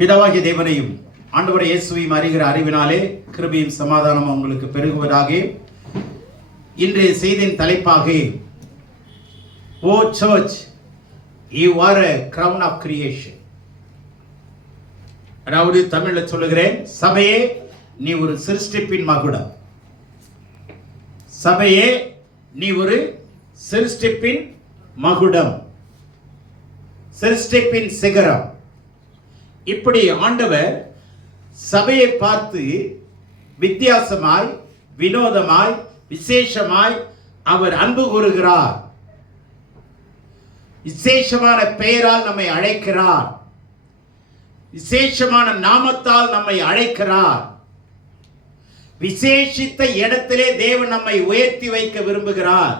பிதாவாகிய தேவனையும் ஆண்டவரை இயேசுவையும் அறிகிற அறிவினாலே கிருபையும் சமாதானம் உங்களுக்கு பெருகுவதாக. இன்றைய செய்தியின் தலைப்பாக, oh church, you are a crown of creation. அதாவது தமிழ்ல சொல்லுகிறேன், சபையே நீ ஒரு சிருஷ்டிப்பின் மகுடம். சபையே நீ ஒரு சிருஷ்டிப்பின் மகுடம், சிருஷ்டிப்பின் சிகரம். இப்படி ஆண்டவர் சபையை பார்த்து வித்தியாசமாய், வினோதமாய், விசேஷமாய் அவர் அன்பு கூறுகிறார். விசேஷமான பெயரால் நம்மை அழைக்கிறார். விசேஷமான நாமத்தால் நம்மை அழைக்கிறார். விசேஷித்த இடத்திலே தேவன் நம்மை உயர்த்தி வைக்க விரும்புகிறார்.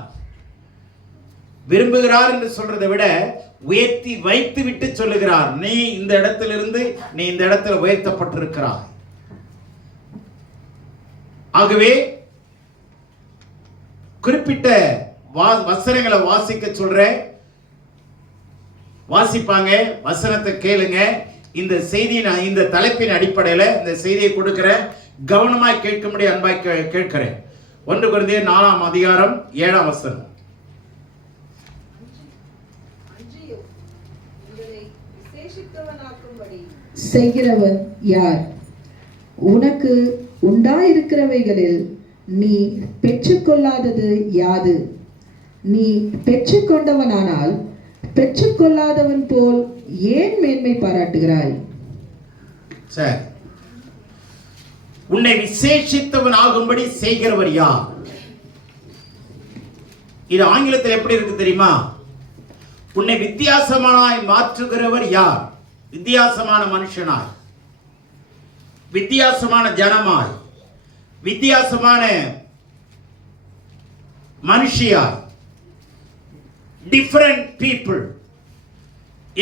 விரும்புகிறார் என்று சொல்றதை விட உயர்த்தி வைத்து விட்டு சொல்லுகிறார், நீ இந்த இடத்திலிருந்து நீ இந்த இடத்துல உயர்த்தப்பட்டிருக்கிறாய். ஆகவே குறிப்பிட்ட வசனங்களை வாசிக்க சொல்றேன். வாசிப்பாங்க, வசனத்தை கேளுங்க. இந்த செய்தியின் இந்த தலைப்பின் அடிப்படையில் இந்த செய்தியை கொடுக்கிறேன். கவனமாய் கேட்கும்படி அன்பாய் கேட்கிறேன். 1 கொரிந்தியர் 4ஆம் அதிகாரம் 7ஆம் வசனம். செய்கிறவன் யார்? உனக்கு உண்டாயிருக்கிறவைகளில் நீ பெற்றுக்கொள்ளாதது யாது? நீ பெற்றுக்கொண்டவனானால் பெற்றுக்கொள்ளாதவன் போல் ஏன் மேன்மை பாராட்டுகிறாய்? சரி, உன்னை விசேஷித்தவன் ஆகும்படி செய்கிறவர் யார்? இது ஆங்கிலத்தில் எப்படி இருக்கு தெரியுமா? உன்னை வித்தியாசமானாய் மாற்றுகிறவர் யார்? வித்தியாசமான மனுஷனாய், வித்தியாசமான ஜனமாய், வித்தியாசமான மனுஷியாய், டிஃபரண்ட் பீப்புள்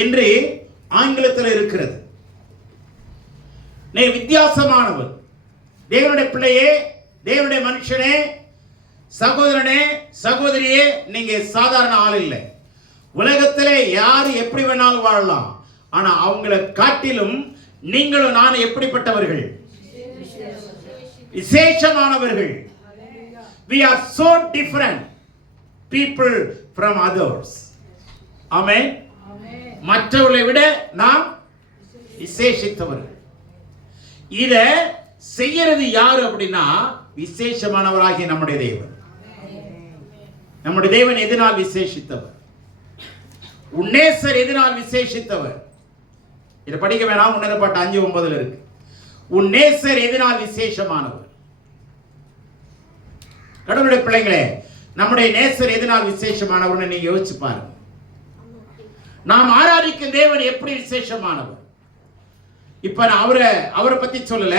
என்று ஆங்கிலத்தில் இருக்கிறது. நீ வித்தியாசமானவர். தேவனுடைய பிள்ளையே, தேவனுடைய மனுஷனே, சகோதரனே, சகோதரியே, நீங்க சாதாரண ஆள் இல்லை. உலகத்திலே யார் எப்படி வேணாலும் வாழலாம். ஆனா அவங்களை காட்டிலும் நீங்களும் நானும் எப்படிப்பட்டவர்கள்? விசேஷமானவர்கள். We are so different people from others. ஆமென். மற்றவர்களை விட நாம் விசேஷித்தவர்கள். இத செய்யறது யாரு அப்படின்னா, விசேஷமானவராகிய நம்முடைய தேவன். நம்முடைய தேவன் எதனால் விசேஷித்தவர்? உன்னேசர் எதனால் விசேஷித்தவர்? இதை படிக்க வேணாம், உன்னத பாட்டு 5:9 இருக்கு. உன்னேசர் எதனால் விசேஷமானவர்? கடவுளுடைய பிள்ளைகளே, நம்முடைய நேசர் எதனால் விசேஷமானவர்னு நீங்க யோசிச்சு பாருங்க. நாம் ஆராதிக்கும் தேவன் எப்படி விசேஷமானவர்? இப்ப நான் அவரை பத்தி சொல்லல,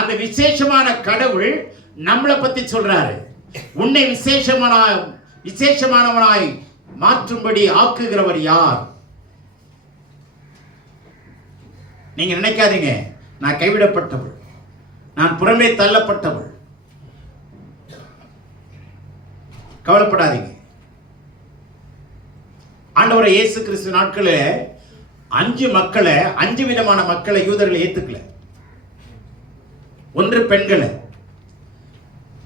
அந்த விசேஷமான கடவுள் நம்மளை பத்தி சொல்றாரு. உன்னை விசேஷமானவனாய் மாற்றும்படி ஆக்குகிறவர் யார்? நீங்க நினைக்காதீங்க, நான் கைவிடப்பட்டவள், நான் புறமே தள்ளப்பட்டவள். கவலைப்படாதீங்க. ஆண்டவரை இயேசு கிறிஸ்து நாட்களில் 5 விதமான மக்களை யூதர்கள் ஏத்துக்கல. 1 பெண்களை,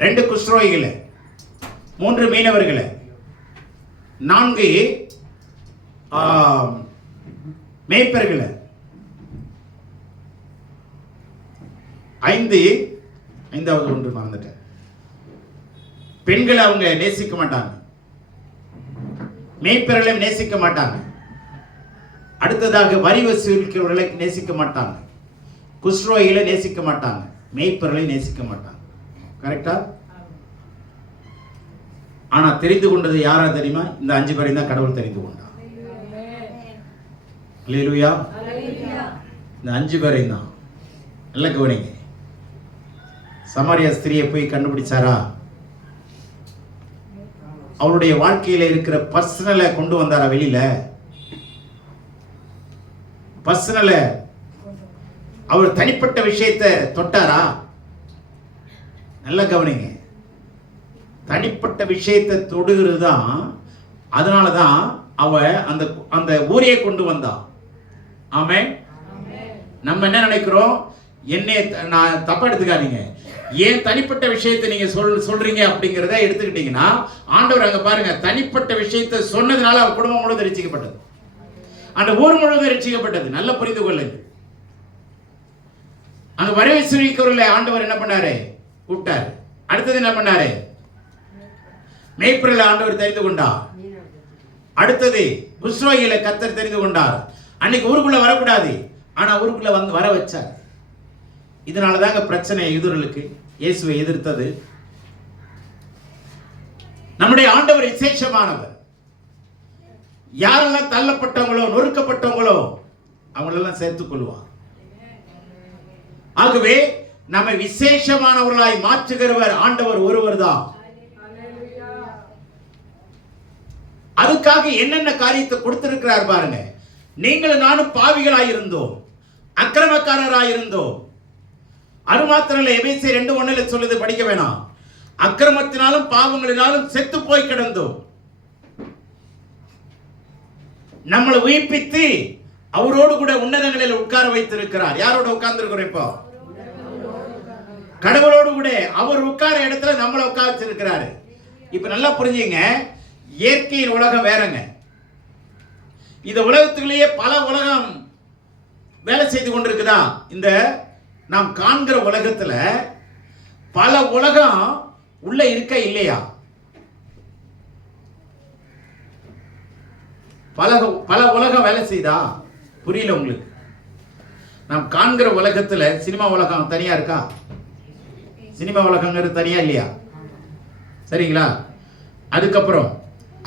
2 குஷ்ரோகிகளை, 3 மீனவர்களை, 4 மேய்ப்பர்களை, 5வது ஒன்று மறந்துட்டேன். பெண்களை அவங்க நேசிக்க மாட்டாங்க, மேய்ப்பர்களை நேசிக்க மாட்டாங்க, அடுத்ததாக வரி வசூலிக்கிறவர்களை நேசிக்க மாட்டாங்க, குஷ்ரோகிகளை நேசிக்க மாட்டாங்க, மேய்ப்பர்களை நேசிக்க மாட்டாங்க. கரெக்டா? ஆனா தெரிந்து கொண்டது யாரா தெரியுமா? இந்த 5 பேரையும் தான் கடவுள் தெரிந்து கொண்டார். அல்லேலூயா. இந்த 5 பேரையும் தான். நல்ல கவனிங்க. சமாரியா ஸ்திரியை போய் கண்டுபிடிச்சாரா? அவருடைய வாழ்க்கையில இருக்கிற பர்சனலை கொண்டு வந்தாரா வெளியில? பர்சனல அவர் தனிப்பட்ட விஷயத்தை தொட்டாரா? நல்ல கவனிங்க. தனிப்பட்ட விஷயத்தை தொடுகிறது தான். அதனாலதான் அவ அந்த ஊரையை கொண்டு வந்தா. ஆமென். நம்ம என்ன நினைக்கிறோம், என்னை நான் தப்பா எடுத்துக்காதீங்க, ஏன் தனிப்பட்ட விஷயத்தை நீங்க சொல்றீங்க அப்படிங்கிறத எடுத்துக்கிட்டீங்கன்னா, ஆண்டவர் அங்க பாருங்க, தனிப்பட்ட விஷயத்தை சொன்னதுனால அவர் குடும்பம் முழுவதும் ரட்சிக்கப்பட்டது, அந்த ஊர் முழுவதும் ரட்சிக்கப்பட்டது. நல்ல புரிந்து கொள்ளுங்க. அங்க வரவை சுரிக்கிறவர்களை ஆண்டவர் என்ன பண்ணாரு, கூப்பிட்டாரு. அடுத்தது என்ன பண்ணாரு, மேய்ப்பர்களை ஆண்டவர் தெரிந்து கொண்டார். அடுத்தது குஸ்ரோயில கர்த்தர் தெரிந்து கொண்டார். அன்னைக்கு ஊருக்குள்ள வரக்கூடாது, ஆனா ஊருக்குள்ள வந்து வர வச்சார். இதனாலதாங்க பிரச்சனை யூதர்களுக்கு இயேசுவை எதிர்த்தது. நம்முடைய ஆண்டவர் விசேஷமானவர். யாரெல்லாம் தள்ளப்பட்டவங்களோ நொறுக்கப்பட்டவங்களோ அவங்களெல்லாம் சேர்த்துக் கொள்வார். ஆகவே நம்மை விசேஷமானவர்களாய் மாற்றுகிறவர் ஆண்டவர் ஒருவர் தான். அதுக்காக என்னென்ன காரியத்தை கொடுத்திருக்கிறார் பாருங்க. நீங்கள் நானும் பாவிகளாயிருந்தோம், அக்கிரமக்காரராயிருந்தோம். அது மாத்திரம் இல்லை, எபேசியர் 2:1 சொல்லுது, படிக்க வேணாம். அக்கிரமத்தினாலும் பாவங்களினாலும் செத்து போய் கிடந்தோம். நம்மளை உயிர்ப்பித்து அவரோடு கூட உன்னதங்களில் உட்கார வைத்திருக்கிறார். யாரோட உட்கார்ந்து இருக்கிறோம் இப்போ? கடவுளோடு கூட அவர் உட்கார இடத்துல நம்மளை உட்கார வச்சிருக்கிறாரு. இப்ப நல்லா புரிஞ்சுங்க, இயற்கையின் உலகம் வேறங்க. இந்த உலகத்துக்குள்ளேயே பல உலகம் வேலை செய்து கொண்டிருக்குதா? இந்த நாம் காண்கிற உலகத்துல பல உலகம் உள்ள இருக்க இல்லையா? பல உலகம் வேலை செய்தா? புரியல உங்களுக்கு? நாம் காண்கிற உலகத்துல சினிமா உலகம் தனியா இருக்கா? சினிமா உலகங்கிறது தனியா இல்லையா? சரிங்களா? அதுக்கப்புறம்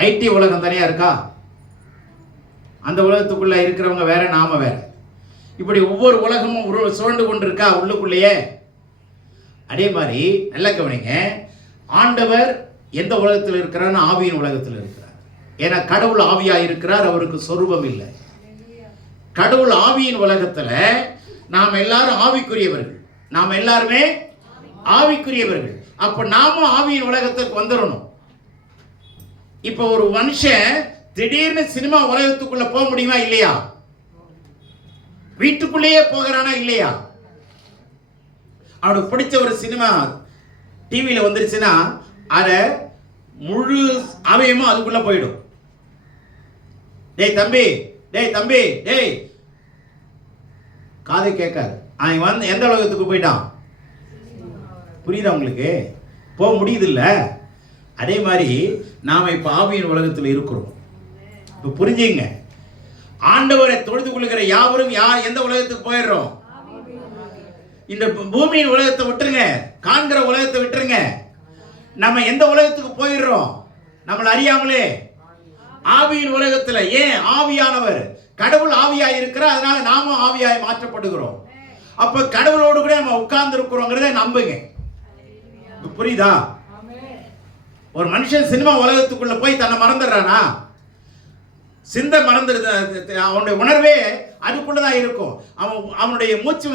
ஐடி உலகம் தனியா இருக்கா? அந்த உலகத்துக்குள்ள இருக்கிறவங்க வேற, நாம வேற. இப்படி ஒவ்வொரு உலகமும் சுழண்டு கொண்டிருக்கா உள்ளுக்குள்ளேயே. அதே மாதிரி நல்ல கவனிங்க, ஆண்டவர் எந்த உலகத்தில் இருக்கிறார்? ஆவியின் உலகத்தில் இருக்கிறார். ஏன்னா கடவுள் ஆவியா இருக்கிறார், அவருக்கு சொரூபம் இல்லை. கடவுள் ஆவியின் உலகத்துல நாம் எல்லாரும் ஆவிக்குரியவர்கள், நாம் எல்லாருமே ஆவிக்குரியவர்கள். அப்ப நாமும் ஆவியின் உலகத்துக்கு வந்துடணும். இப்ப ஒரு மனுஷன் திடீர்னு சினிமா உலகத்துக்குள்ள போக முடியுமா இல்லையா? வீட்டுக்குள்ளேயே போகிறானா இல்லையா? அவனுக்கு பிடிச்ச ஒரு சினிமா டிவியில வந்துருச்சுன்னா அத முழு அவயமும் அதுக்குள்ள போயிடும். டேய் தம்பி, டேய் தம்பி, டேய், காதை கேட்காது. அவன் வந்து எந்த உலகத்துக்கு போயிட்டான்? புரியுதா உங்களுக்கு? போக முடியுது இல்ல? அதே மாதிரி நாம இப்ப ஆவியின் உலகத்தில் இருக்கிறோம். இப்ப புரிஞ்சுங்க, ஆண்டவரை தொழுது கொள்ளுகிற யாவரும் எந்த உலகத்துக்கு போயிடுறோம்? இந்த பூமியின் உலகத்தை விட்டுருங்க, காண்கிற உலகத்தை விட்டுருங்க. நம்ம எந்த உலகத்துக்கு போயிடுறோம்? நம்மளை அறியாமலே ஆவியின் உலகத்துல. ஏன்? ஆவியானவர், கடவுள் ஆவியாய் இருக்கிறார், அதனால நாமும் ஆவியாய் மாற்றப்படுகிறோம். அப்ப கடவுளோடு கூட நம்ம உட்கார்ந்து இருக்கிறோங்கிறத நம்புங்க. புரியுதா? ஒரு மனுஷன் சினிமா உலகத்துக்குள்ள போய் தன்னை மறந்துடுறானா? சிந்தை மறந்துடுது, அவனுடைய உணர்வே அதுக்குள்ளதான் இருக்கும். அவனுடைய மூச்சு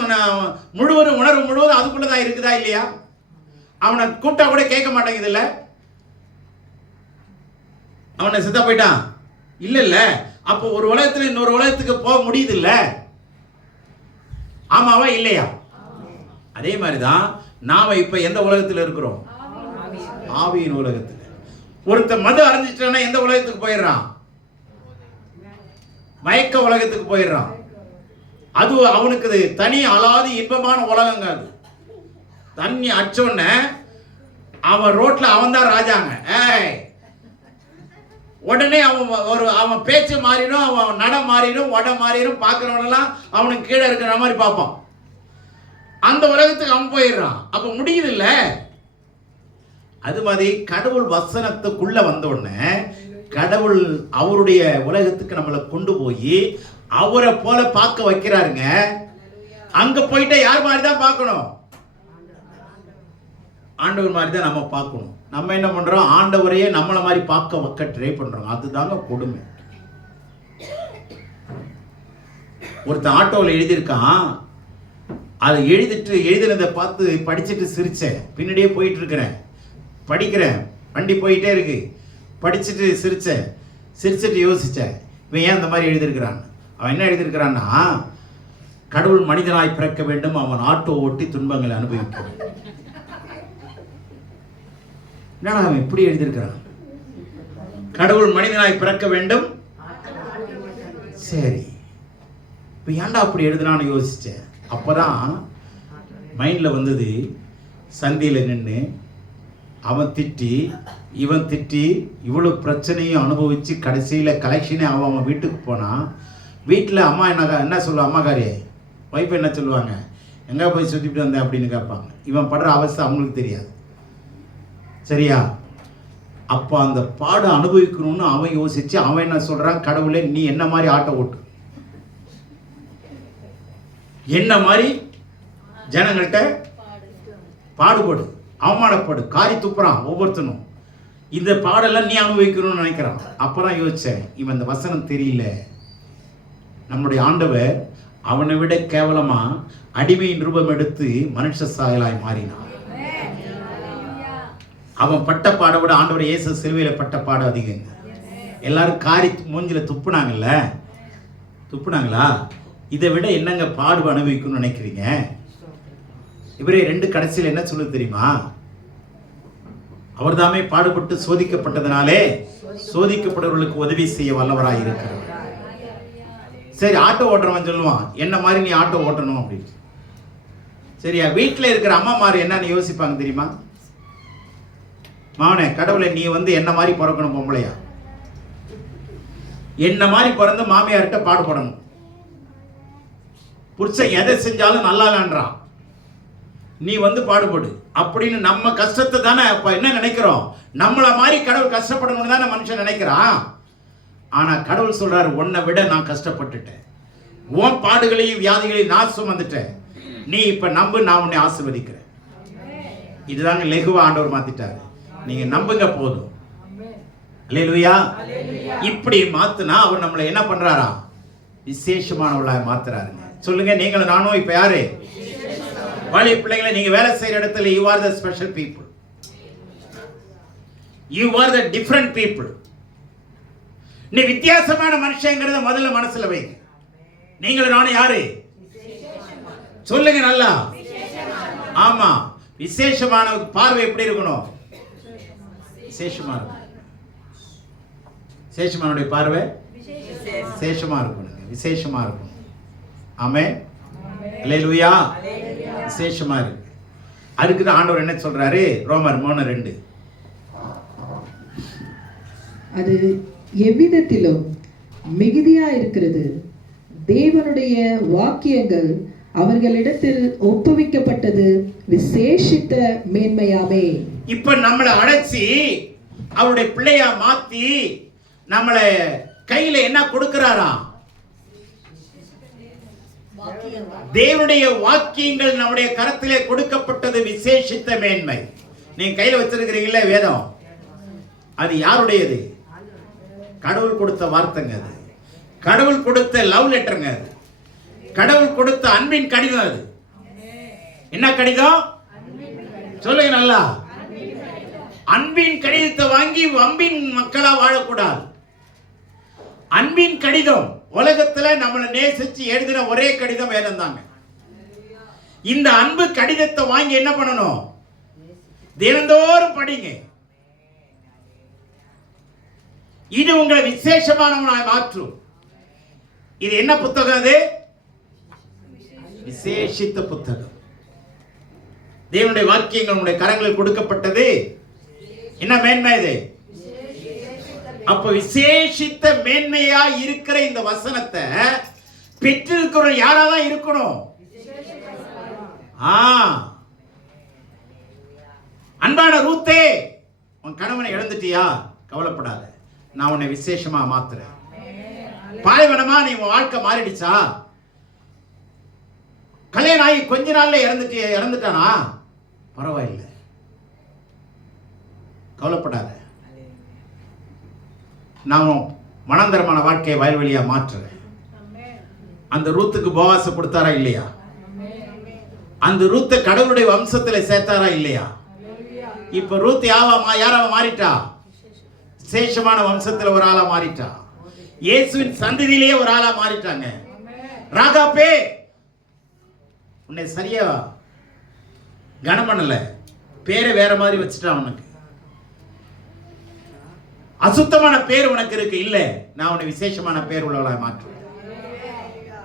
முழுவதும், உணர்வு முழுவதும் அதுக்குள்ளதான் இருக்குதா இல்லையா? அவனை கூப்பிட்டா கூட கேட்க மாட்டேங்குது இல்ல? அவனை சித்தா போயிட்டான் இல்ல இல்ல. அப்போ ஒரு உலகத்துல இன்னொரு உலகத்துக்கு போக முடியுது இல்ல? ஆமாவா இல்லையா? அதே மாதிரிதான் நாம இப்ப எந்த உலகத்துல இருக்கிறோம்? ஆவியின் உலகத்துல. ஒருத்த மது அறிஞ்சிட்டானா எந்த உலகத்துக்கு போயிடுறான்? மயக்க உலகத்துக்கு போயிடுறான். அது அவனுக்கு தனி அலாதி இன்பமான உலகங்க. அது தண்ணி அச்சோன்ன அவன் ரோட்ல அவன் தான் ராஜாங்க. உடனே அவன் பேச்சு மாறிடும், அவன் நட மாறிடும், வட மாறிடும். பார்க்கிறவனெல்லாம் அவனுக்கு கீழே இருக்கிற மாதிரி பார்ப்பான். அந்த உலகத்துக்கு அவன் போயிடுறான். அப்ப முடியுது இல்ல? அது மாதிரி கடவுள் வசனத்துக்குள்ள வந்த உடனே கடவுள் அவருடைய உலகத்துக்கு நம்மளை கொண்டு போய் அவரை போல பார்க்க வைக்கிறாருங்க. அங்க போயிட்டு யார் மாதிரி தான் பார்க்கணும்? ஆண்டவர் மாதிரி தான் நம்ம பார்க்கணும். நம்ம என்ன பண்றோம்? ஆண்டவரையே நம்மள மாதிரி பார்க்க வைக்க ட்ரை பண்றோம். அதுதாங்க கொடுமை. ஒருத்தன் ஆட்டோவில் எழுதியிருக்கான். அதை எழுதினதை பார்த்து படிச்சுட்டு சிரிச்சேன். பின்னாடியே போயிட்டு இருக்கிறேன், படிக்கிறேன், வண்டி போயிட்டே இருக்கு. படிச்சுட்டு சிரிச்சுட்டு யோசிச்சேன், இவன் ஏன் அந்த மாதிரி எழுதியிருக்கிறான்? அவன் என்ன எழுதியிருக்கிறான்னா, கடவுள் மனிதனாய் பிறக்க வேண்டும், அவன் ஆட்டோ ஓட்டி துன்பங்களை அனுபவிக்க வேண்டும். என்னடா அவன் இப்படி எழுதியிருக்கிறான்? கடவுள் மனிதனாய் பிறக்க வேண்டும். சரி, இப்போ ஏன்டா அப்படி எழுதுனான்னு யோசிச்சேன். அப்பதான் மைண்ட்ல வந்தது, சந்தியில் நின்று அவன் திட்டி இவன் திட்டி இவ்வளோ பிரச்சனையும் அனுபவிச்சு கடைசியில் கலெக்ஷனே அவன் வீட்டுக்கு போனான். வீட்டில் அம்மா என்ன சொல்லுவாங்க, அம்மாக்காரி ஒய்ஃப் என்ன சொல்லுவாங்க, எங்கே போய் சுற்றிட்டு வந்தேன் அப்படின்னு கேட்பாங்க. இவன் படுற அவஸ்தை அவங்களுக்கு தெரியாது. சரியா? அப்போ அந்த பாடம் அனுபவிக்கணும்னு அவன் யோசிச்சு அவன் என்ன சொல்கிறான், கடவுளே நீ என்ன மாதிரி ஆட்டோ ஓட்டு, என்ன மாதிரி ஜனங்கள்கிட்ட பாடுபடு, அவமானப்படு, காரி துப்புறான் ஒவ்வொருத்தனும். இந்த பாடெல்லாம் நீ அனுபவிக்கணும்னு நினைக்கிறான். அப்பதான் யோசிச்சேன், இவன் இந்த வசனம் தெரியல. நம்முடைய ஆண்டவர் அவனை விட கேவலமா அடிமையின் ரூபம் எடுத்து மனுஷ சாயலாய் மாறினான். அவன் பட்ட பாடை விட ஆண்டவர் இயேசு சிலுவையில பட்ட பாடம் அதிகங்க. எல்லாரும் காரி மூஞ்சில துப்புனாங்களா? இதை விட என்னங்க பாடு அனுபவிக்கணும்னு நினைக்கிறீங்க? இவரே 2 கடைசியில் என்ன சொல்ல தெரியுமா? அவர் தாமே பாடுபட்டு சோதிக்கப்பட்டதனாலே சோதிக்கப்படுறவர்களுக்கு உதவி செய்ய வல்லவராய் இருக்கிறார். சரி, ஆட்டோ ஓட்டுறவன் சொல்லுவான், என்ன மாதிரி நீ ஆட்டோ ஓட்டணும் அப்படின்னு. சரியா? வீட்டில் இருக்கிற அம்மாமார் என்னன்னு யோசிப்பாங்க தெரியுமா? மாவனே, கடவுளை நீ என்ன மாதிரி பிறக்கணும், பொம்பளையா என்ன மாதிரி பிறந்து மாமியார்கிட்ட பாடுபடணும். புருஷன் எதை செஞ்சாலும் நல்லா இல்லைன்றான், நீ பாடுபடு அப்படின்னு நம்ம கஷ்டத்தை தானே அப்ப என்ன நினைக்கிறோம், நம்மள மாதிரி கடவுள் கஷ்டப்படணும்னு தானே மனுஷன் நினைக்கிறான். ஆனா கடவுள் சொல்றாரு, உன்னை விட நான் கஷ்டப்பட்டுட்டேன், உன் பாடுகளையும் வியாதிகளையும் நான் சுமந்துட்டேன், நீ இப்ப நம்பு, நான் உன்னை ஆசீர்வதிக்கிறேன். இதுதாங்க லெகுவா ஆண்டவர் மாத்திட்டாரு. நீங்க நம்புங்க போதும். அல்லேலூயா. இப்படி மாத்துனா அவர் நம்மளை என்ன பண்றாரா, விசேஷமானவர்களாய் மாத்துறாருங்க. சொல்லுங்க, நீங்களும் நானும் இப்ப யாரு? வாலி பிள்ளைங்களை, நீங்க வேலை செய்யற இடத்துல you are the special people, you are the different people. நீ வித்தியாசமான மனுஷங்கிறத முதல்ல மனசுல வைங்க. நீங்களும் நானும் யாரு? சொல்லுங்க நல்லா. ஆமா, விசேஷமான பார்வை எப்படி இருக்கணும்? விசேஷமா இருக்கணும். விசேஷமானுடைய பார்வை விசேஷமா இருக்கணும், விசேஷமா இருக்கணும். ஆமென். அல்லேலூயா. விசேஷமா இருக்கு. அதுக்கு தான் ஆண்டவர் என்ன சொல்றாரு? ரோமர் 3:2, அது எவ்விதத்திலும் மிகுதியா இருக்கிறது, தேவனுடைய வாக்கியங்கள் அவர்களிடத்தில் ஒப்புவிக்கப்பட்டது விசேஷித்த மேன்மையாமே. இப்ப நம்மளை அடைச்சி அவருடைய பிள்ளையா மாத்தி நம்மளை கையில என்ன கொடுக்கிறாரா? தேவனுடைய வாக்கியங்கள் நம்முடைய கரத்திலே கொடுக்கப்பட்டது விசேஷித்த மேன்மை. நீங்க கையில வச்சிருக்கிறீங்களே வேதம், அது யாருடையது? கடவுள் கொடுத்த வார்த்தைங்க. அது கடவுள் கொடுத்த லவ் லெட்டருங்க. அது கடவுள் கொடுத்த அன்பின் கடிதம். அது என்ன கடிதம்? சொல்லுங்க நல்லா. அன்பின் கடிதத்தை வாங்கி வம்பின் மக்களா வாழக்கூடாது. அன்பின் கடிதம். உலகத்துல நம்மளை நேசிச்சு எழுதின ஒரே கடிதம் வேதம் தாங்க. இந்த அன்பு கடிதத்தை வாங்கி என்ன பண்ணணும்? தினந்தோறும் படிங்க. இது உங்களை விசேஷமானவனாய் மாற்றும். இது என்ன புத்தகம்? அது விசேஷித்த புத்தகம். தேவனுடைய வாக்கியங்கள் உங்களுடைய கரங்களில் கொடுக்கப்பட்டது. என்ன மேன்மை இது? அப்ப விசேஷித்த மேன்மையா இருக்கிற இந்த வசனத்தை பெற்றிருக்கிற யாராதான் இருக்கணும்? அன்பான ரூத்தே, உன் கணவனை இழந்துட்டியா? கவலைப்படாத, நான் உன்னை விசேஷமா மாத்துறேன். பாலைவனமா நீ உன் வாழ்க்கை மாறிடுச்சா? கல்யாணம் ஆகி கொஞ்ச நாள்ல இறந்துட்டானா? பரவாயில்லை, கவலைப்படாத, நான் மனந்தரமான வாழ்க்கையை வயல்வெளியா மாற்றுறேன். அந்த ரூத்துக்கு போவாச கொடுத்தாரா இல்லையா? அந்த ரூத்தை கடவுளுடைய வம்சத்துல சேர்த்தாரா இல்லையா? இப்ப ரூத் யாராவ மாறிட்டா? விசேஷமான வம்சத்துல ஒரு ஆளா மாறிட்டா. இயேசுவின் சந்ததியிலேயே ஒரு ஆளா மாறிட்டாங்க. ராகாப்பே உன்னை சரியா கனம் பண்ணல, பேரை வேற மாதிரி வச்சுட்டான். உனக்கு அசுத்தமான பேர் உனக்கு இருக்கு. இல்ல, நான் உன்னை விசேஷமான பேர் உள்ளவளாய் மாற்றுவேன்.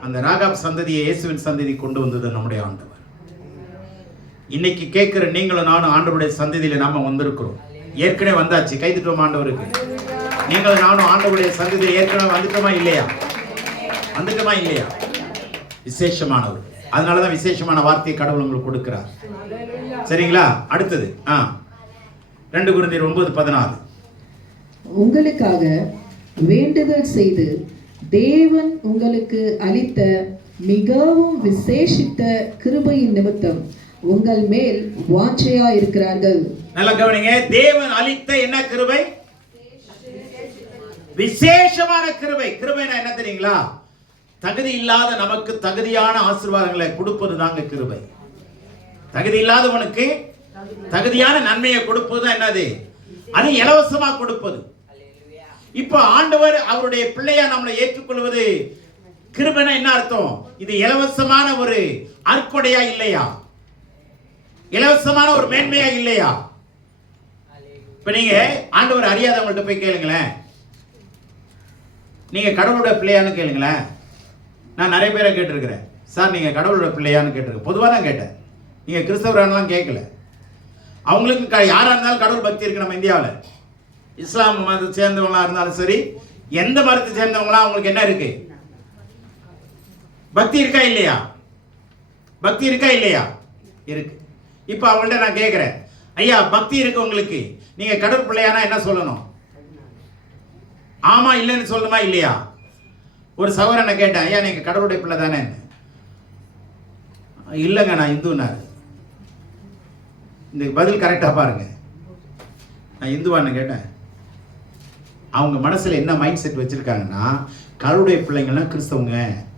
அந்த ராகாப் சந்ததியை இயேசுவின் சந்ததி கொண்டு வந்தது நம்முடைய ஆண்டவர். இன்னைக்கு கேட்கிற நீங்களும் நானும் ஆண்டவருடைய சந்ததியில நாம வந்திருக்கிறோம். ஏற்கனவே வந்தாச்சு. கைதிட்டோம் ஆண்டவருக்கு. நீங்களும் நானும் ஆண்டவருடைய சந்ததியில ஏற்கனவே வந்துட்டோமா இல்லையா? வந்துட்டோமா இல்லையா? விசேஷமானவர். அதனாலதான் விசேஷமான வார்த்தையை கடவுள் உங்களுக்கு கொடுக்கிறார். சரிங்களா? அடுத்தது 2 கொரிந்தியர் 9:14. உங்களுக்காக வேண்டுதல் செய்து தேவன் உங்களுக்கு அளித்த மிகவும் விசேஷித்த கிருபையின் நிமித்தம் உங்கள் மேல் வாஞ்சையா இருக்கிறார்கள். நல்லா கவனிங்க. தேவன் அளித்த என்ன கிருபை? விசேஷமான கிருபை. கிருபைனா என்ன தெரியுங்களா? தகுதி இல்லாத நமக்கு தகுதியான ஆசீர்வாதங்களை கொடுப்பது தாங்க கிருபை. தகுதி இல்லாதவனுக்கு தகுதியான நன்மையை கொடுப்பது என்னது? அது இலவசமா கொடுப்பது. இப்ப ஆண்டவர் அவருடைய பிள்ளையா நம்மளை ஏற்றுக்கொள்வது கிருபைனா என்ன அர்த்தம்? இது இலவசமான ஒரு அற்கொடையா இல்லையா? இலவசமான ஒரு மேன்மையா இல்லையா? இப்ப நீங்க ஆண்டவர் அறியாதவங்கள்ட்ட போய் கேளுங்களேன். நீங்க கடவுளுடைய பிள்ளையான்னு கேளுங்களேன். நான் நிறைய பேரை கேட்டிருக்கிறேன். சார் நீங்க கடவுளோட பிள்ளையான்னு கேட்டிருக்கேன். பொதுவாக தான் கேட்டேன். நீங்க கிறிஸ்தவரானலாம் கேட்கல. அவங்களுக்கு யாரா இருந்தாலும் கடவுள் பக்தி இருக்கு. நம்ம இந்தியாவில் இஸ்லாம் மதத்தை சேர்ந்தவங்களா இருந்தாலும் சரி, எந்த மதத்தை சேர்ந்தவங்களா அவங்களுக்கு என்ன இருக்கு? பக்தி இருக்கா இல்லையா? பக்தி இருக்கா இல்லையா? இருக்கு. இப்ப அவங்கள்ட்ட நான் கேட்கிறேன், ஐயா பக்தி இருக்கு உங்களுக்கு, நீங்க கடவுள் பிள்ளையானா என்ன சொல்லணும்? ஆமா இல்லைன்னு சொல்லணுமா இல்லையா? ஒரு சகோதரனை கேட்டேன், ஐயா நீங்க கடவுளுடைய பிள்ளை தானே? இல்லைங்க நான் இந்துனாரு. இந்த பதில் கரெக்டா பாருங்க. நான் இந்துவான்னு கேட்டேன். அவங்க மனசுல என்ன மைண்ட் செட் வச்சிருக்காங்கன்னா, கடவுளுடைய பிள்ளைங்கன்னா கிறிஸ்தவங்க.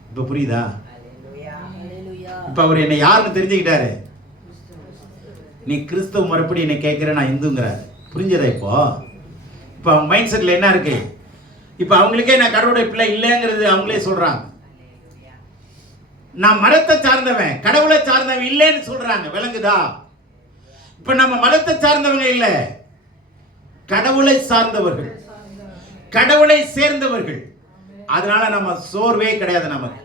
இப்ப புரியுதா? இப்ப அவர் என்ன யாருன்னு தெரிஞ்சுக்கிட்டாரு. நீ கிறிஸ்தவ மறுபடி என்னை கேட்கிற, நான் இந்துங்கிறாரு. புரிஞ்சதா? இப்போ அவங்க மைண்ட் செட்ல என்ன இருக்கு? இப்ப அவங்களுக்கே நான் கடவுளுடைய பிள்ளை இல்லைங்கிறது அவங்களே சொல்றாங்க. நான் மதத்தை சார்ந்தவன், கடவுளை சார்ந்தவன் இல்லைன்னு சொல்றாங்க. விளங்குதா? இப்ப நம்ம மதத்தை சார்ந்தவங்க இல்ல, கடவுளை சார்ந்தவர்கள், கடவுளை சேர்ந்தவர்கள். அதனால நம்ம சோர்வே கிடையாது. நமக்கு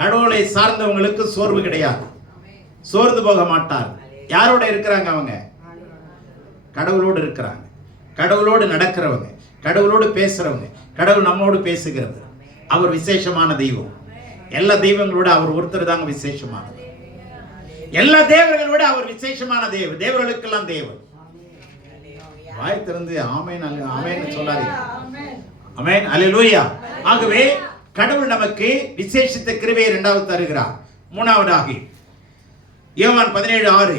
கடவுளை சார்ந்தவங்களுக்கு சோர்வு கிடையாது. சோர்ந்து போக மாட்டார். யாரோட இருக்கிறாங்க? அவங்க கடவுளோடு இருக்கிறாங்க. கடவுளோடு நடக்கிறவங்க, கடவுளோடு பேசுறவங்க, கடவுள் நம்மோடு பேசுகிறவர். அவர் விசேஷமான தெய்வம். எல்லா தெய்வங்களோட அவர் ஒருத்தர் தாங்க விசேஷமானது. எல்லா தேவர்களோட அவர் விசேஷமான தேவன். தேவர்களுக்கெல்லாம் தேவன். வாய் திறந்து ஆமென் ஆமென் சொல்லாதீங்க. ஆமென் அல்லேலூயா. ஆகவே கடவுள் நமக்கு விசேஷித்த கிருபையை இரண்டாவது தருகிறார். மூணாவதாக யோவான் 17:6,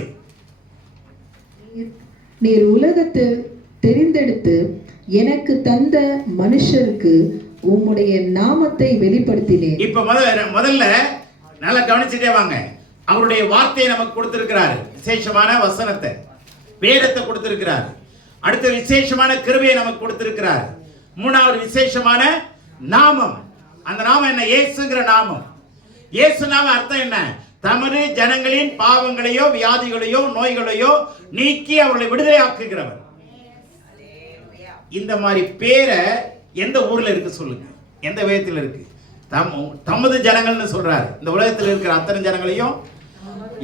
நீர் உலகத்தில் தெரிந்தெடுத்து எனக்கு தந்த மனுஷருக்கு உம்முடைய நாமத்தை வெளிப்படுத்தினேன். இப்ப முதல்ல நல்லா கவனிச்சுட்டே வாங்க. அவருடைய வார்த்தையை நமக்கு கொடுத்திருக்கிறார். விசேஷமான வசனத்தை, வேதத்தை கொடுத்திருக்கிறார். அடுத்த விசேஷமான கிருபையை நமக்கு கொடுத்திருக்கிறார். மூணாவது விசேஷமான நாமம். அந்த நாமம் என்ன? இயேசுங்கிற நாமம். இயேசு நாம அர்த்தம் என்ன? தமது ஜனங்களின் பாவங்களையோ வியாதிகளையோ நோய்களையோ நீக்கி அவர்களை விடுதலை ஆக்குகிறவர். இந்த மாதிரி பேரை எந்த ஊர்ல இருக்கு சொல்லுங்க? எந்த வேதத்தில் இருக்கு? தமது ஜனங்கள்னு சொல்றாரு. இந்த உலகத்தில் இருக்கிற அத்தனை ஜனங்களையும்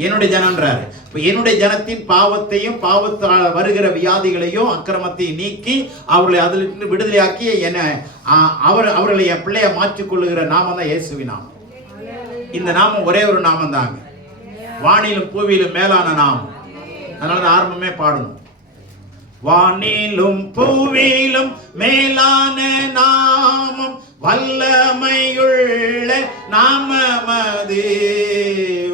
என்னுடைய ஜனம்ன்றாரு. இப்ப என்னுடைய ஜனத்தின் பாவத்தையும் பாவத்தால் வருகிற வியாதிகளையும் அக்கிரமத்தையும் நீக்கி அவர்களை அதிலிருந்து விடுதலையாக்கி என்ன அவர்களை என் பிள்ளைய மாற்றிக் கொள்ளுகிற நாமம் தான் இயேசுவின் நாமம். இந்த நாமம் ஒரே ஒரு நாமம் தாங்க. வானிலும் பூவிலும் மேலான நாமம். அதனால ஆரம்பமே பாடணும். வானிலும் பூவிலும் மேலான நாமம் வல்லமையுள்ள நாமமது.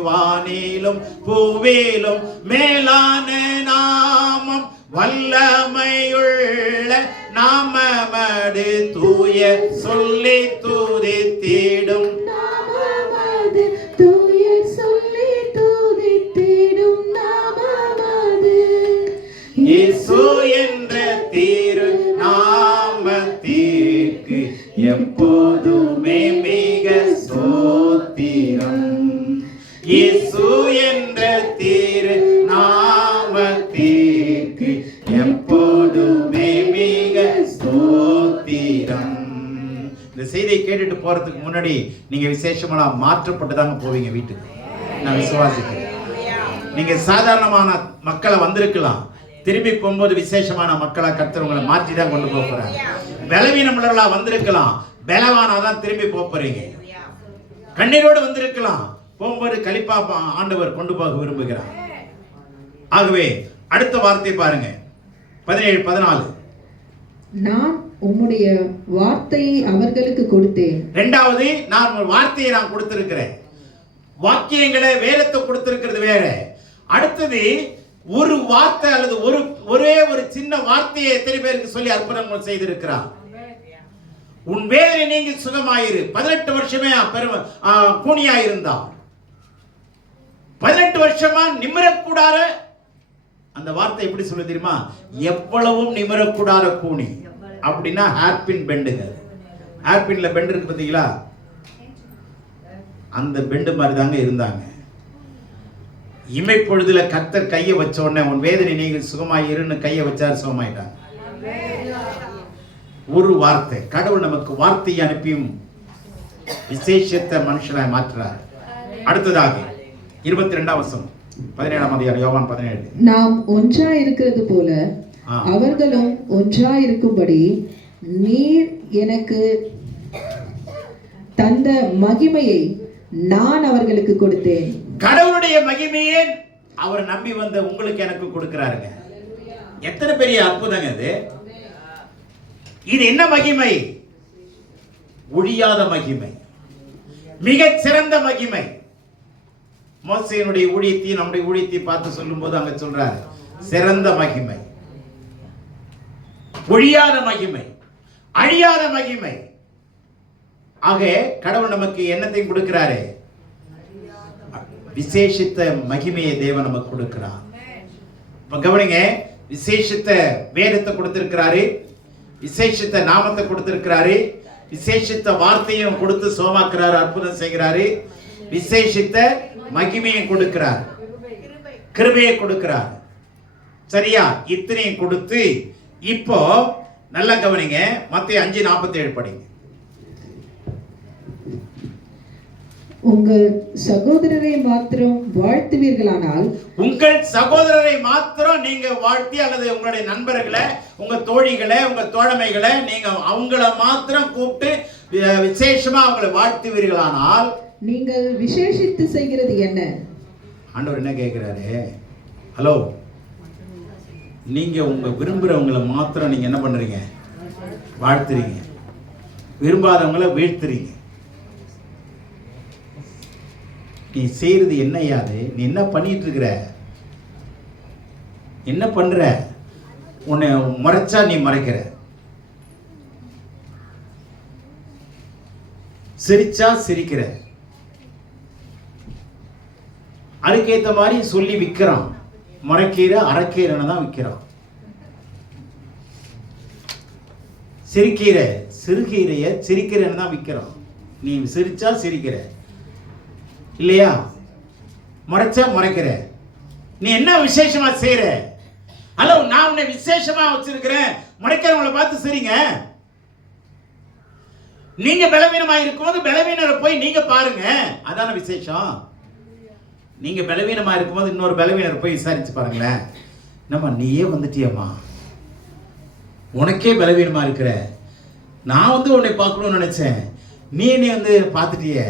வானிலும் பூவிலும் மேலான நாமம் வல்லமையுள்ள நாமமது. தூய சொல்லி துதித்திடும் நாமமது. தூய சொல்லி துதித்திடும் நாமமது. இயேசு என்ற திரு நாமத்திற்கு எப்போதுமே மிக ஸ்தோத்திரம். இயேசு போறதுக்கு முன்னாடி நீங்க விசேஷமா மாற்றப்பட்டு தாங்க போவீங்க வீட்டுக்கு. நான் விசுவாசிக்கிறேன். நீங்க சாதாரணமான மக்களை வந்திருக்கலாம், திரும்பி போகும்போது விசேஷமான மக்களை கர்த்தர் உங்களை மாற்றி தான் கொண்டு போறாங்க. பலவீனமுள்ளவர்களா வந்திருக்கலாம், பலவானாதான் திரும்பி போறீங்க. கண்ணீரோடு வந்திருக்கலாம், போகும்போது கலிப்பா ஆண்டவர் கொண்டு போக விரும்புகிறார். ஆகவே அடுத்த வார்த்தை பாருங்க, 17-14. நான் உம்முடைய வார்த்தையை அவர்களுக்கு கொடுத்தேன். இரண்டாவது, நான் ஒரு வார்த்தையை நான் கொடுத்திருக்கிறேன். வாக்கியங்களை வேதத்தை கொடுத்திருக்கிறது வேற. அடுத்தது ஒரு வார்த்தை அல்லது ஒரே ஒரு சின்ன வார்த்தையை எத்தனை பேருக்கு சொல்லி அற்புதங்கள் செய்திருக்கிறார். உன் வேதனை நீங்கி சுகமாயிரு. 18 வருஷமே கூனியாயிருந்தா, 18 வருஷமா நிமிரக்கூடாத அந்த வார்த்தை எப்படி சொல்ல தெரியுமா? எவ்வளவும் நிமிரக்கூடாத கூனி. அப்படின்னா ஹேர்பின் பெண்டுங்க. ஹேர்பின்ல பெண்ட் இருக்கு பார்த்தீங்களா? அந்த பெண்டு மாதிரி தாங்க இருந்தாங்க. இமைப்பொழுதுல கர்த்தர் கையை வச்ச உடனே உன் வேதனை நீங்க சுகமாயிருன்னு கையை வச்சார், சுகமாயிட்டாங்க. ஒரு வார்த்தை, கடவுள் நமக்கு வார்த்தையை அனுப்பியும் விசேஷத்தை மனுஷனாய் மாற்றுறார். அடுத்ததாக 22ஆம் வசனம், 17ஆம் அதிகாரம், யோவான் 17. நாம் ஒன்றா இருக்கிறது போல அவர்களும் ஒன்றா இருக்கும்படி நீர் எனக்கு தந்த மகிமையை நான் அவர்களுக்கு கொடுத்தேன். கடவுளுடைய மகிமையை அவர் நம்பி வந்த உங்களுக்கு எனக்கு கொடுக்கிறாருங்க. எத்தனை பெரிய அற்புதங்க இது! இது என்ன மகிமை? ஒழியாத மகிமை, மிகச் சிறந்த மகிமை. மோசேயினுடைய ஊழியத்தை நம்முடைய ஊழியத்தை பார்த்து சொல்லும் போது அங்க சொல்றாரு, சிறந்த மகிமை, ஒழியாத மகிமை, அழியாத மகிமை. ஆக கடவுள் நமக்கு என்னத்தையும் கொடுக்கிறாரு? விசேஷித்த மகிமையை தேவன் நமக்கு கொடுக்கிறார். இப்ப கவனிங்க, விசேஷித்த வேதத்தை கொடுத்திருக்கிறாரு, விசேஷித்த நாமத்தை கொடுத்திருக்கிறாரு, விசேஷித்த வார்த்தையும் கொடுத்து சோமாக்குறாரு, அற்புதம் செய்கிறாரு, விசேஷித்த மகிமையும் கொடுக்கிறார், கிருபையை கொடுக்கிறார். சரியா? இத்தனையும் கொடுத்து இப்போ நல்லா கவனிங்க, மத்தேயு 5:47 படிங்க. உங்கள் சகோதரரை மாத்திரம் வாழ்த்துவீர்களானால், உங்கள் சகோதரரை மாத்திரம் நீங்க வாழ்த்தி, அல்லது உங்களுடைய நண்பர்களை, உங்க தோழிகளை, உங்க தோழமைகளை நீங்க அவங்கள மாத்திரம் கூப்பிட்டு விசேஷமா அவங்களை வாழ்த்துவீர்களானால் நீங்கள் விசேஷித்து செய்கிறது என்ன? ஆண்டவர் என்ன கேட்கிறாரு? ஹலோ, நீங்க உங்க விரும்புறவங்களை மாத்திரம் நீங்க என்ன பண்றீங்க? வாழ்த்துறீங்க. விரும்பாதவங்களை வீழ்த்துறீங்க. நீ செய்யறது என்னையாது? நீ என்ன பண்ணிட்டு இருக்கிற? என்ன பண்ற? உன்னை மறைச்சா நீ மறைக்கிற, சிரிச்சா சிரிக்கிற, அதுக்கேற்ற மாதிரி சொல்லி விற்கிறான். மறைக்கீரை அரைக்கீரைன்னு தான் விற்கிறான். சிரிக்கீரை சிறுகீரைய சிரிக்கிறேன்னு தான் விற்கிறான். நீ சிரிச்சா சிரிக்கிற இல்லையா? மறைச்சா மறைக்கிற. நீ என்ன விசேஷமா செய்யற? ஹலோ, நான் உன்னை விசேஷமா வச்சிருக்கிறேன், மறைக்கிறவங்களை பார்த்து சரிங்க. நீங்க பலவீனமா இருக்கும்போது பலவீனரை போய் நீங்க பாருங்க, அதான விசேஷம். நீங்க பலவீனமா இருக்கும்போது இன்னொரு பலவீனரை போய் விசாரிச்சு பாருங்களேன். நம்ம நீயே வந்துட்டியம்மா, உனக்கே பலவீனமா இருக்கிற, நான் வந்து உன்னை பார்க்கணும்னு நினைச்சேன், நீ என்னை வந்து பார்த்துட்டிய,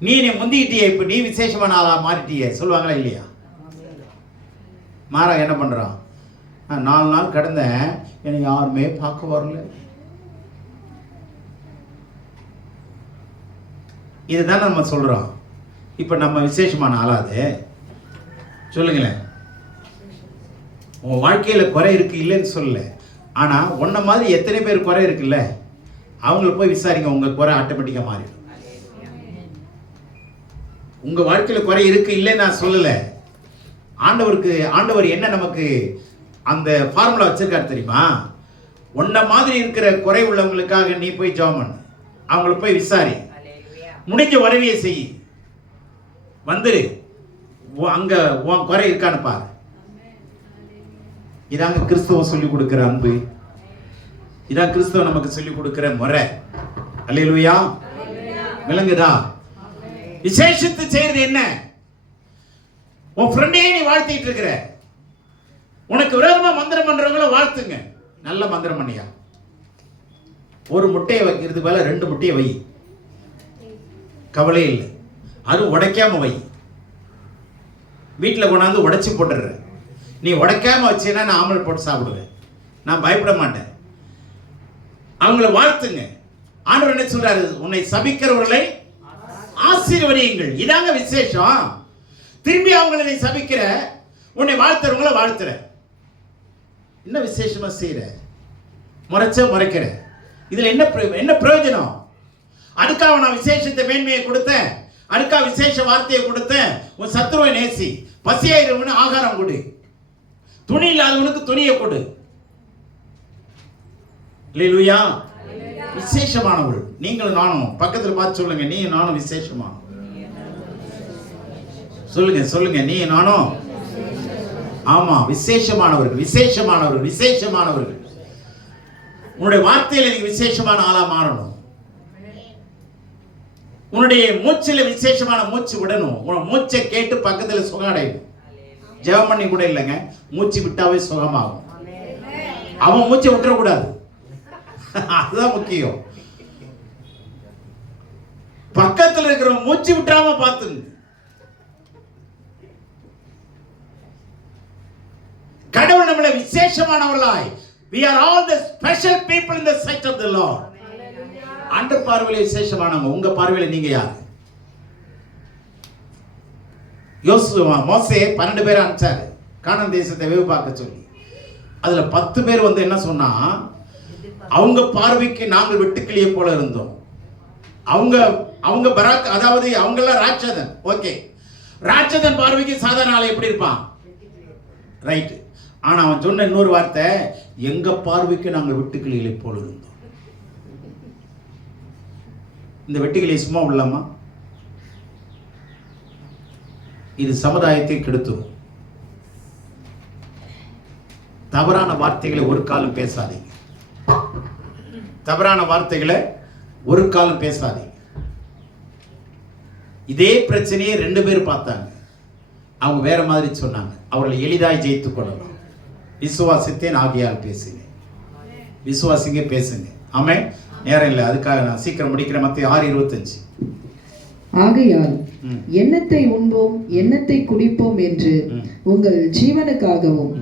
நீ என்னை முந்திக்கிட்டிய, இப்ப நீ விசேஷமான ஆளா மாறிட்டிய சொல்லுவாங்களா இல்லையா? மாறா என்ன பண்றான்? நான் 4 நாள் கடந்தேன், என்னை யாருமே பார்க்க வரல. இதுதான் நம்ம சொல்றோம். இப்ப நம்ம விசேஷமான ஆளாது சொல்லுங்களேன். உன் வாழ்க்கையில குறை இருக்கு இல்லைன்னு சொல்லல, ஆனா உன்ன மாதிரி எத்தனை பேர் குறை இருக்குல்ல, அவங்கள போய் விசாரிங்க, உங்க குறை ஆட்டோமேட்டிக்கா மாறிடும். உங்க வாழ்க்கையில குறை இருக்கு இல்லைன்னு நான் சொல்லல. ஆண்டவர் என்ன நமக்கு அந்த ஃபார்முலா வச்சிருக்காரு தெரியுமா? உன்ன மாதிரி இருக்கிற குறை உள்ளவங்களுக்காக நீ போய் ஜெபம் பண்ணு, அவங்கள போய் விசாரி, முடிஞ்ச உதவியை செய், வந்துரு, அங்க உன் குறை இருக்கான்னு பாரு. இதாங்க கிறிஸ்துவ சொல்லி கொடுக்கிற அன்பு, இதான் கிறிஸ்துவ நமக்கு சொல்லி கொடுக்கிற முறை. அல்லேலூயா. விளங்குதா? விசேஷத்தை செய்யறது என்ன? உன் ஃப்ரெண்டையே நீ வாழ்த்திட்டு இருக்கிற. உனக்கு விரோதமா மந்திரம் பண்றவங்கள வாழ்த்துங்க. நல்ல மந்திரம் பண்ணியா. ஒரு முட்டையை வைக்கிறது போல 2 முட்டையை வை, கவலை இல்லை. அது உடைக்காம வை. வீட்டில் கொண்டாந்து உடைச்சி போட்டுடுற. நீ உடைக்காம வச்சேன்னா நான் ஆம்லெட் போட்டு சாப்பிடுவேன். நான் பயப்பட மாட்டேன். அவங்கள வாழ்த்துங்க. ஆண்டவர் என்ன சொல்றாரு? உன்னை சபிக்கிறவர்களை ஆசீர்வதியுங்கள். இதாங்க விசேஷம். திரும்பி அவங்களை நீ சபிக்கிற, உன்னை வாழ்த்துறவங்கள வாழ்த்துற. என்ன விசேஷமா செய்யற? முறைக்கிற. இதுல என்ன பிரயோஜனம்? அதுக்காக நான் விசேஷத்தை மேன்மையை கொடுத்தேன், அதுக்காக விசேஷ வார்த்தையை கொடுத்தேன். உன் சத்துருவை நேசி, பசியாயிருவனுக்கு ஆகாரம் கொடு, துணி இல்லாதவனுக்கு துணியை கொடு. அல்லேலூயா. விசேஷமானவள் நீங்களும் நானும். பக்கத்தில் பார்த்து சொல்லுங்க, நீ நானும் விசேஷமா. சொல்லுங்க, நீ நானும். ஆமா, விசேஷமானவர்கள், விசேஷமானவர்கள், விசேஷமானவர்கள். உன்னுடைய வார்த்தையில நீங்க விசேஷமான ஆளா மாறணும். உன்னுடைய மூச்சில விசேஷமான மூச்சு விடணும். உன் மூச்சை கேட்டு பக்கத்துல சுகம் அடையணும். ஜெபம் பண்ணி கூட இல்லைங்க, மூச்சு விட்டாவே சுகமாகும். அவன் மூச்சை விட்டுறக்கூடாது, அதுதான் முக்கியம். பக்கத்தில் இருக்கிற மூச்சு விட்டாம பார்த்துங்க. கடவுள் நம்மளை விசேஷமானவர்களாய், we are all the special people in the sight of the Lord. அந்த பார்வையில விசேஷமானவங்க. உங்க பார்வையில நீங்க யார்? மோசே 12 பேரை அனுப்பிச்சாரு கானான் தேசத்தை வேவு பார்க்க சொல்லி. அதுல 10 பேர் வந்து என்ன சொன்னா, அவங்க பார்வைக்கு நாங்கள் வெட்டுக்கிளியை போல இருந்தோம். அவங்க பராக், அதாவது அவங்க எல்லாம் ராட்சதன். ஓகே, ராட்சதன் பார்வைக்கு சாதாரண ஆளு எப்படி இருப்பான்? ரைட். ஆனா அவன் சொன்ன இன்னொரு வார்த்தை, எங்க பார்வைக்கு நாங்கள் வெட்டுக்கிளிகளை போல இருந்தோம். இந்த வெட்டுக்கிளியை சும்மா உள்ளாமா? இது சமுதாயத்தை கெடுத்துரும். தவறான வார்த்தைகளை ஒரு காலம் பேசாதீங்க. தவறான வார்த்தைகளை ஒரு காலம் பேசாதீங்க. இதே பிரச்சனையை 2 பேர் பார்த்தாங்க. அவங்க வேற மாதிரி சொன்னாங்க. அவர்களை எளிதாய் ஜெயித்துக் கொள்ளலாம். விசுவாசித்தேன் ஆகையால் பேசினேன். விசுவாசிங்க, பேசுங்க. ஆமென். நேரம் இல்லை, அதுக்காக நான் சீக்கிரம் முடிக்கிறேன். மத்தேயு 6:25. ஆகையால் எண்ணத்தை உண்போம் எண்ணத்தை குடிப்போம் என்று உங்கள் ஜீவனுக்காகவும்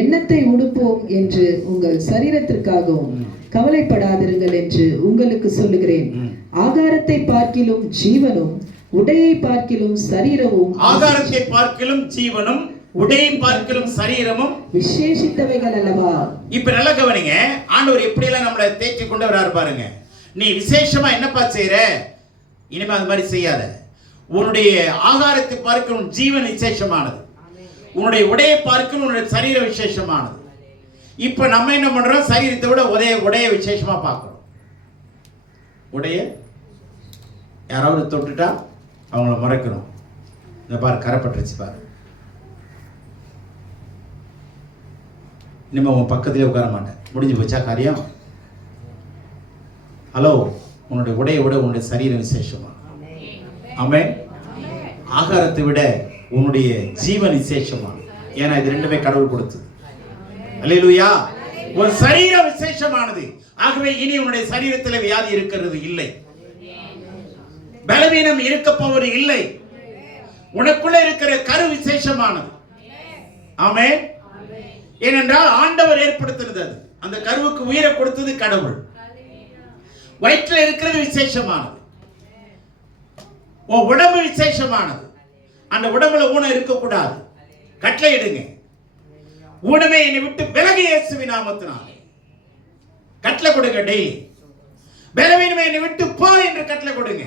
எண்ணத்தை உடுப்போம் என்று உங்கள் சரீரத்திற்காகவும் கவலைப்படாதிருங்கள் என்று உங்களுக்கு சொல்லுகிறேன். ஆகாரத்தை பார்க்கிலும் ஜீவனும் உடையை பார்க்கிலும் சரீரமும், ஆகாரத்தை பார்க்கிலும் ஜீவனும் உடையை பார்க்கிலும் சரீரமும் விசேஷித்தவைகள் அல்லவா? இப்ப நல்ல கவனிங்க. ஆண்டவர் எப்படி எல்லாம் நம்மளை தேற்றி கொண்டு வராரு பாருங்க. நீ விசேஷமா என்னப்பா செய்யற? இனிமே அது மாதிரி செய்யாத. உன்னுடைய ஆகாரத்தை பார்க்கிலும் ஜீவன் விசேஷமானது, உன்னுடைய உடையை பார்க்கிலும் உன்னுடைய சரீரம் விசேஷமானது. இப்ப நம்ம என்ன பண்றோம்? சரீரத்தை விட உடைய விசேஷமா பார்க்கிறோம். உடைய யாராவது தொட்டுட்டா அவங்கள மறைக்கணும். இந்த பாரு, கரைப்பட்டுருச்சு பாரு. இனிமே உன் பக்கத்திலே உட்கார மாட்டேன். முடிஞ்சு போச்சா காரியம்? ஹலோ, உன்னுடைய உடையை விட உன்னுடைய சரீரம் விசேஷமா? ஆமென். ஆகாரத்தை விட உன்னுடைய ஜீவன் விசேஷமா? ஏன்னா இது 2மே கடவுள் கொடுத்தது. அல்லேலூயா. உன் சரீரம் விசேஷமானது. ஆகவே இனி உன்னுடைய சரீரத்தில் வியாதி இருக்கிறது இல்லை, பலவீனம் இருக்க போவது இல்லை. உனக்குள்ள இருக்கிற கரு விசேஷமானது. ஆமென். ஏனென்றால் ஆண்டவர் ஏற்படுத்தினது. அந்த கருவுக்கு உயிரை கொடுத்தது கடவுள். வயிற்றில் இருக்கிறது விசேஷமானது. உன் உடம்பு விசேஷமானது. அந்த உடம்புல ஊனம் இருக்கக்கூடாது. கட்டளை இடுங்க, ஊனமே என்னை விட்டு விலகி இயேசுவின் நாமத்தினாலே. கட்டளை கொடுங்க. டெய்லி பலவீனமே என்னை விட்டு போ என்று கட்டளை கொடுங்க.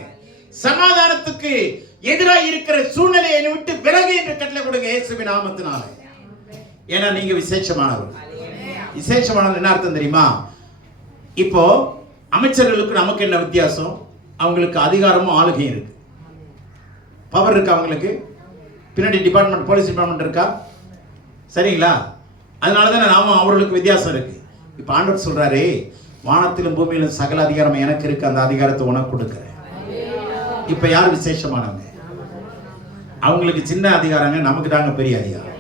சமாதானத்துக்கு எதிராக இருக்கிற சூழ்நிலையை என்னை விட்டு விலகி என்று கட்டளை கொடுங்க இயேசுவின் நாமத்தினாலே. ஏன்னா நீங்க விசேஷமானவர். விசேஷமானது என்ன அர்த்தம் தெரியுமா? இப்போ அமைச்சர்களுக்கு நமக்கு என்ன வித்தியாசம்? அவங்களுக்கு அதிகாரமும் ஆளுகையும் இருக்கு, பவர் இருக்கு. அவங்களுக்கு பின்னாடி டிபார்ட்மெண்ட், போலீஸ் டிபார்ட்மெண்ட் இருக்கா? சரிங்களா? அதனால தான் நாம அவர்களுக்கு வித்தியாசம் இருக்கு. இப்போ ஆண்டவர் சொல்றாரு, வானத்திலும் பூமியிலும் சகல அதிகாரம் எனக்கு இருக்கு, அந்த அதிகாரத்தை உனக்கு கொடுக்கிறேன். இப்ப யார் விசேஷமானவங்க? அவங்களுக்கு சின்ன அதிகாரங்க, நமக்கு தாங்க பெரிய அதிகாரம்.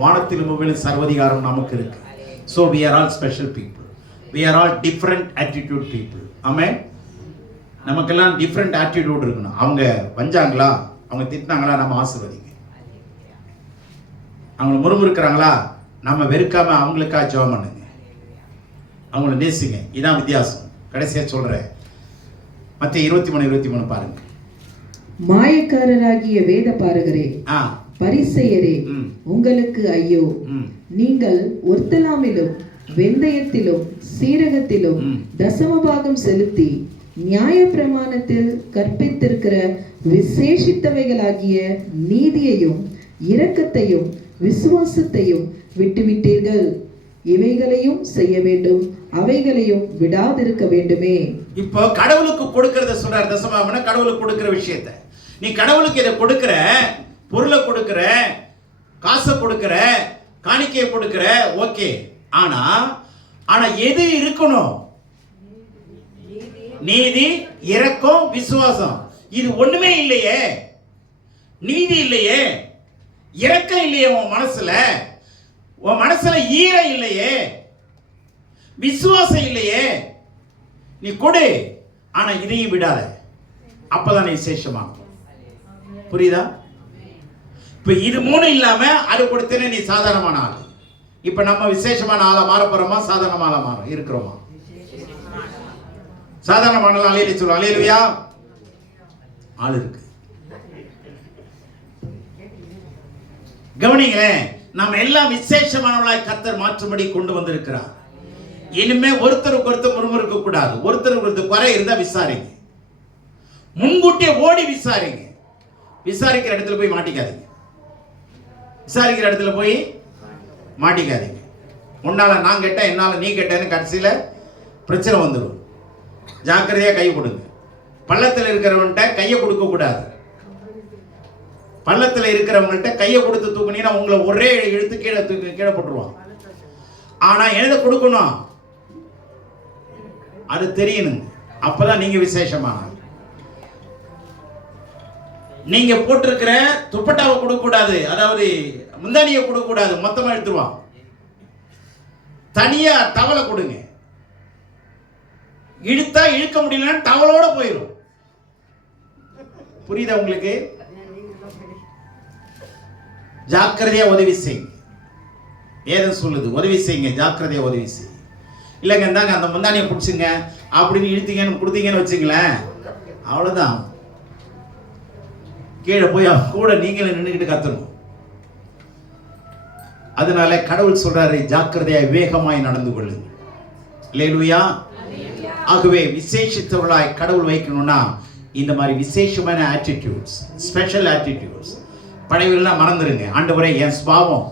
வானத்திலும் பூமியிலும் சர்வதிகாரம் நமக்கு இருக்கு. So we are all special people. We are all different attitude people. ஆமென். நமக்கெல்லாம் டிஃப்ரெண்ட் ஆட்டிடியூட் இருக்கணும். அவங்க வஞ்சாங்களா, அவங்க திட்டினாங்களா, நம்ம ஆசீர்வதிங்க. அவங்க முறுமுறுக்கிறாங்களா, நம்ம வெறுக்காம அவங்களுக்காக ஜெபம் பண்ணுங்க, அவங்கள நேசிங்க. இதான் வித்தியாசம். கடைசியா சொல்றேன், மத்திய 23:23 பாருங்க. மாயக்காரராகிய வேத பாரகரே, பரிசேயரே, உங்களுக்கு ஐயோ! நீங்கள் ஒர்த்தலாமிலும் வெந்தயத்திலும் சீரகத்திலும் தசமபாகம் செலுத்தி நியாயப்பிரமாணத்தில் கற்பித்திருக்கிற விசேஷித்தவைகளாகிய நீதியையும் இரக்கத்தையும் விசுவாசத்தையும் விட்டுவிட்டீர்கள். இவைகளையும் செய்ய வேண்டும், அவைகளையும் விடாதிருக்க வேண்டுமே. இப்போ கடவுளுக்கு கொடுக்கறத சொல்றார். தசமபாகம்னா கடவுளுக்கு கொடுக்கிற விஷயத்தை. நீ கடவுளுக்கு இதை கொடுக்கிற, பொருளை கொடுக்கிற, காசை கொடுக்கிற, காணிக்கையை கொடுக்கிற, ஓகே. ஆனா எது இருக்கணும்? நீதி, இரக்கம், விசுவாசம். இது ஒண்ணுமே இல்லையே. நீதி இல்லையே, இரக்கம் இல்லையே, உன் மனசுல ஈரம் இல்லையே, விசுவாசம் இல்லையே. நீ கொடு, ஆனா இதையும் விடாத. அப்பதான் நீ விசேஷமாகும். புரியுதா? இப்ப இது மூணு இல்லாம அது கொடுத்தேன்னு நீ சாதாரணமான ஆள். இப்ப நம்ம விசேஷமான ஆளா மாற போறோமா, சாதாரணமான ஆளா மாற இருக்கிறோமா? சாதாரணமான ஆள் அலையில சொல்லுவோம். அலையிலுயா ஆள் இருக்கு. கவனிங்களேன், நம்ம எல்லாம் விசேஷமானவர்களாய் கர்த்தர் மாற்றும்படி கொண்டு வந்திருக்கிறார். இனிமே ஒருத்தருக்கு ஒருத்தர் முறுமுறுக்க கூடாது. ஒருத்தருக்கு ஒருத்தர் குறை இருந்தா விசாரிங்க, முன்கூட்டியே ஓடி விசாரிங்க. விசாரிக்கிற இடத்துல போய் மாட்டிக்காதீங்க. விசாரிக்கிற இடத்துல போய் மாட்டிக்காதீங்க. உன்னால நான் கேட்டேன், என்னால நீ கேட்டேன்னு கடைசியில பிரச்சனை வந்துடும். ஜாக்கிரதையா கை கொடுங்க. பள்ளத்தில் இருக்கிறவன்கிட்ட கையை கொடுக்க கூடாது. பள்ளத்தில் இருக்கிறவங்கள்ட்ட கையை கொடுத்து தூக்குனீங்கன்னா உங்களை ஒரே இழுத்து கீழே போட்டுருவான். ஆனா எதை கொடுக்கணும் அது தெரியணுங்க. அப்பதான் நீங்க விசேஷமான. நீங்க போட்டிருக்கிற துப்பட்டாவை கொடுக்க கூடாது, அதாவது முந்தானியை கொடுக்க கூடாது, மொத்தமா எடுத்துருவான். தனியா டவலை கொடுங்க. இழுத்தா இழுக்க முடியலன்னா டவலோட போயிடும். புரியுதா உங்களுக்கு? ஜாக்கிரதையா உதவி செய்யுங்க. ஏதோ சொல்லுது, உதவி செய்யுங்க, ஜாக்கிரதையா உதவி செய்யுங்க. இல்லைங்க இருந்தாங்க அந்த முந்தானியை பிடிச்சுங்க அப்படின்னு இழுத்தீங்கன்னு கொடுத்தீங்கன்னு வச்சுங்களேன், அவ்வளவுதான். கீழே போய் கூட நீங்களே நின்றுக்கிட்டு கத்தணும். அதனால கடவுள் சொல்றாரு, ஜாக்கிரதையா வேகமாய் நடந்து கொள்ளுங்க. அல்லேலூயா. ஆகவே விசேஷித்தவர்களாய் கடவுள் வைக்கணும்னா இந்த மாதிரி விசேஷமான ஆட்டிடியூட்ஸ், ஸ்பெஷல் ஆட்டிடியூட்ஸ், படைவுகள்லாம் மறந்துடுங்க. ஆண்டவரே என் சுபாவம்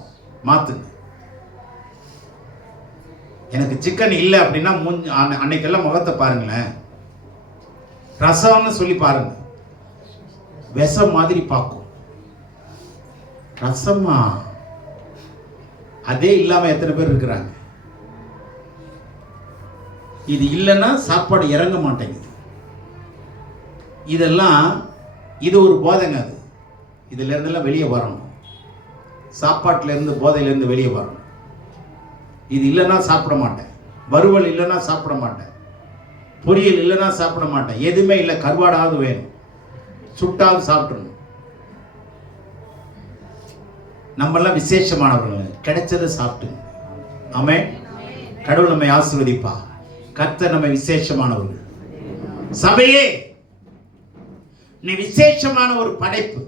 மாத்துங்க. எனக்கு சிக்கன் இல்லை அப்படின்னா அன்னைக்கெல்லாம் முகத்தை பாருங்களேன், ரசம்னு சொல்லி பாருங்க, விஷம் மாதிரி பார்க்கும். ரசமா அதே இல்லாம எத்தனை பேர் இருக்கிறாங்க? இது இல்லைன்னா சாப்பாடு இறங்க மாட்டேங்குது. இதெல்லாம் இது ஒரு போதைங்க. அது இதுல இருந்தெல்லாம் வெளியே வரணும். சாப்பாட்டுல இருந்து போதையில இருந்து வெளியே வரணும். இது இல்லைன்னா சாப்பிட மாட்டேன், வறுவல் இல்லைன்னா சாப்பிட மாட்டேன், பொரியல் இல்லைன்னா சாப்பிட மாட்டேன், எதுவுமே இல்லை கருவாடாவது வேணும், சுட்டாவது சாப்பிடணும். நம்மெல்லாம் விசேஷமானவர்கள், கிடைச்சதை சாப்பிட்டுங்க. ஆமென். கடவுள் நம்மை ஆசீர்வதிப்பா. கர்த்தர் நம்ம விசேஷமானவர்கள். சபையே நீ விசேஷமான ஒரு படைப்பு.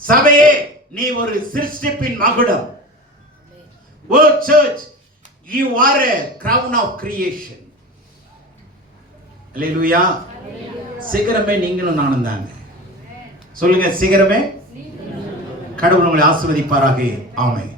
சபையே நீ ஒரு சிருஷ்டிப்பின் மகுடம். Oh church, you are a crown of creation. அல்லேலூயா. சிகரமே நீங்களும் நானும் தாங்க. சொல்லுங்க, சிகரமே. கடவுள் உங்களை ஆசீர்வதிப்பாராக. ஆமென்.